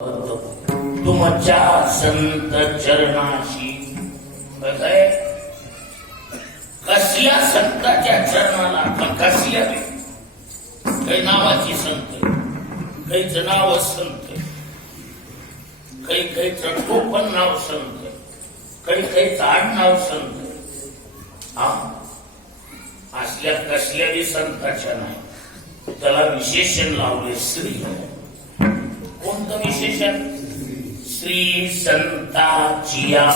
तुमच्या संत चरणाशी. कसं कसल्या संताच्या चरणाला पण कसल्या बी? काही नावाची संत काही नाव संत काही काही टोपण नाव संत काही काही झाड नाव संत. हा? असल्या कसल्याही संताच्या नाही. त्याला विशेषण लावले श्री. विशेषण श्री संताचिया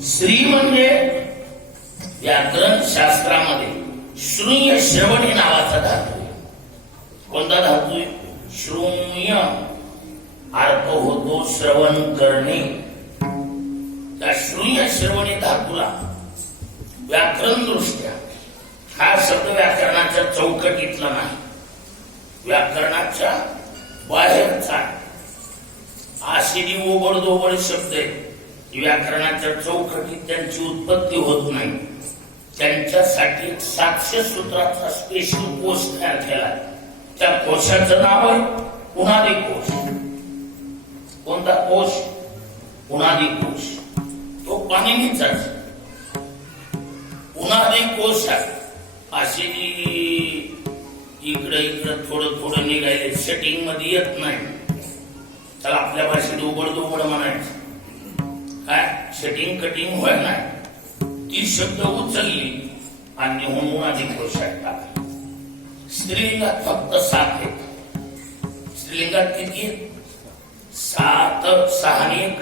श्री म्हणजे व्याकरण शास्त्रामध्ये श्रूय श्रवणी नावाचा धातू कोणता धातू आहे? श्रूय. अर्थ होतो श्रवण करणे. त्या श्रूय श्रवणी धातूला व्याकरण दृष्ट्या हा शब्द व्याकरणाच्या चौकटीतला नाही. व्याकरणाच्या बाहेरचा आशिनी ओबडदोबड शब्द आहेत. व्याकरणाच्या चौकटीत त्यांची उत्पत्ती होत नाही. त्यांच्यासाठी सातशे सूत्राचा स्पेशल कोश तयार केला. त्या कोशाचं नाव आहे उन्हादी कोश. कोणता कोश? उन्हादी कोश. तो पाणिनीचाच उन्हादी कोश आहे. अशी इकडे इकडे थोडं थोडं निघायले. सेटिंगमध्ये येत नाही. त्याला आपल्या भाषेत उघड दुबड म्हणायचं. काय? सेटिंग कटिंग व्हायला नाही ती शब्द उचलली आणि होऊन अधिक कोशात टाकली. स्त्रीलिंगात फक्त सात आहेत स्त्रीलिंगात किती? सात सहा एक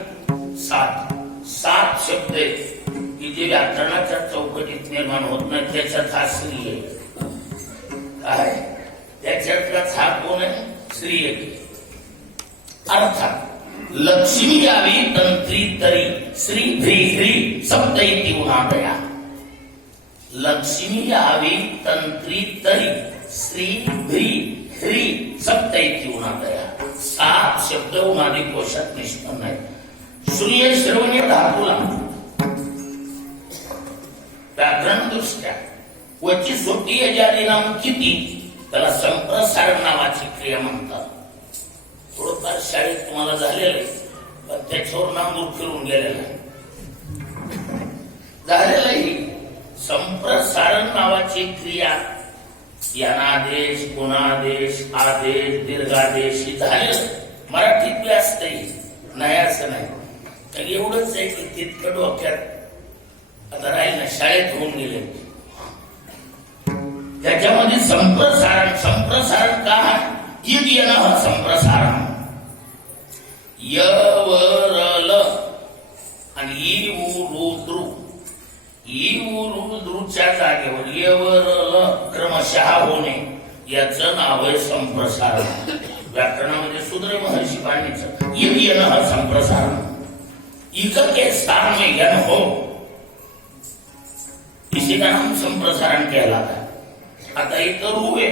सात. सात शब्द आहेत. की जे व्याकरणाच्या चौकटीत निर्माण होत नाही त्याच्यात हा स्त्री आहे काय? त्याच्यातलाच हा कोण आहे? स्त्री आहे अर्थात लक्ष्मी यावी तंत्री तरी श्री ध्री ह्री सप्त इति उन्हादया लक्ष्मी यावी तंत्री तरी श्री ध्री ह्री सप्त इति उन्हादया सात शब्द उन्हादी कोशात निष्पन्न आहे सूर्य श्रवण धातूला. व्याकरण दृष्ट्या वची सोटी यजादी नाम किती? त्याला संप्रसारण नावाची क्रिया म्हणतात. थोडंफार शाळेत तुम्हाला झालेलं आहे पण त्याच्यावर नांदूर फिरून गेलेलं आहे. संप्रसारण नावाची क्रिया यानादेश गुणादेश आदेश दीर्घादेश ही झालेलं मराठीत बी असते नाही असं नाही. तर एवढंच आहे की तितकं डोक्यात आता राहील ना शाळेत होऊन गेले. त्याच्यामध्ये संप्रसारण संप्रसारण का? ईद येणं संप्रसारण. यवरल. आणि ई उ रु द्रु ई उ रु द्रुच्या जागेवर यवरल. क्रमशः होणे. याचं नाव आहे संप्रसारण. व्याकरणामध्ये सुद्र महर्षी पाणीचं ईद हा संप्रसारण. इक के स्थान में यन हो. इसी का नाम संप्रसारण कहलाता है आता इथं रू आहे.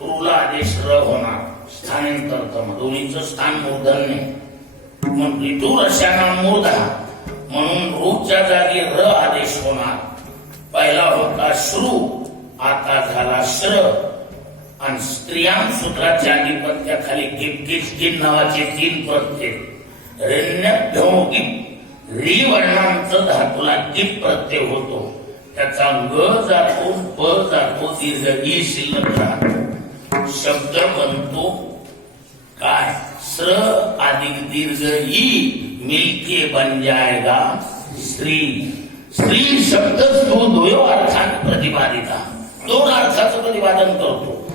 रूला आदेश र होणार. स्थानांतर दोन्हीचं स्थान मूर्धन्य मग ऋतू रशाना मूर्धा म्हणून रूच्या जागी र आदेश होणार. पहिला होता श्रू आता झाला श्र. आणि स्त्रियां सूत्राच्या आधिपत्याखाली गिप गिच गिन नावाचे तीन प्रत्यय. रेण्यभ्योगी री वर्णांचं धातूला गिप प्रत्यय होतो. त्याचा ग जातो प जातो दीर्घ ई शिल्लक राहतो. शब्द बनतो काय? स्र अधिक दीर्घ ई मिलके बन जाएगा स्त्री. स्त्री शब्द तो दोयो अर्थात प्रतिपादिता दोन अर्थाचं प्रतिपादन करतो.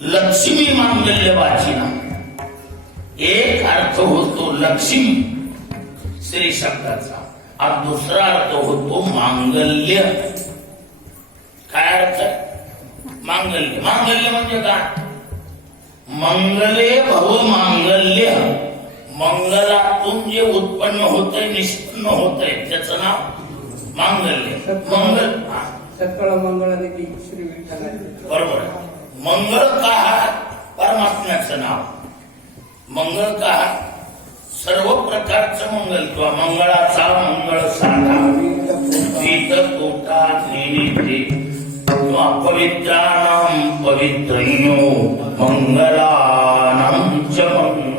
लक्ष्मी मांगल्य वाचिना. एक अर्थ होतो लक्ष्मी स्त्री शब्दाचा. आणि दुसरा अर्थ होतो मांगल्य. काय अर्थ? आहे? मांगल्य. मांगल्य म्हणजे काय? मंगले भव मांगल्य. मंगलातून जे उत्पन्न होतंय निष्पन्न होतंय त्याचं नाव मांगल्य. मंगल सकळ मंगळादेवी श्री बरोबर. मंगळ का परमात्म्याचं नाव. मंगळ का? सर्व प्रकारचं मंगल किंवा मंगळाचा मंगळ साधा. वीत तोटा नेते किंवा पवित्राणाम पवित्रैनो मंगलानाम च मंगल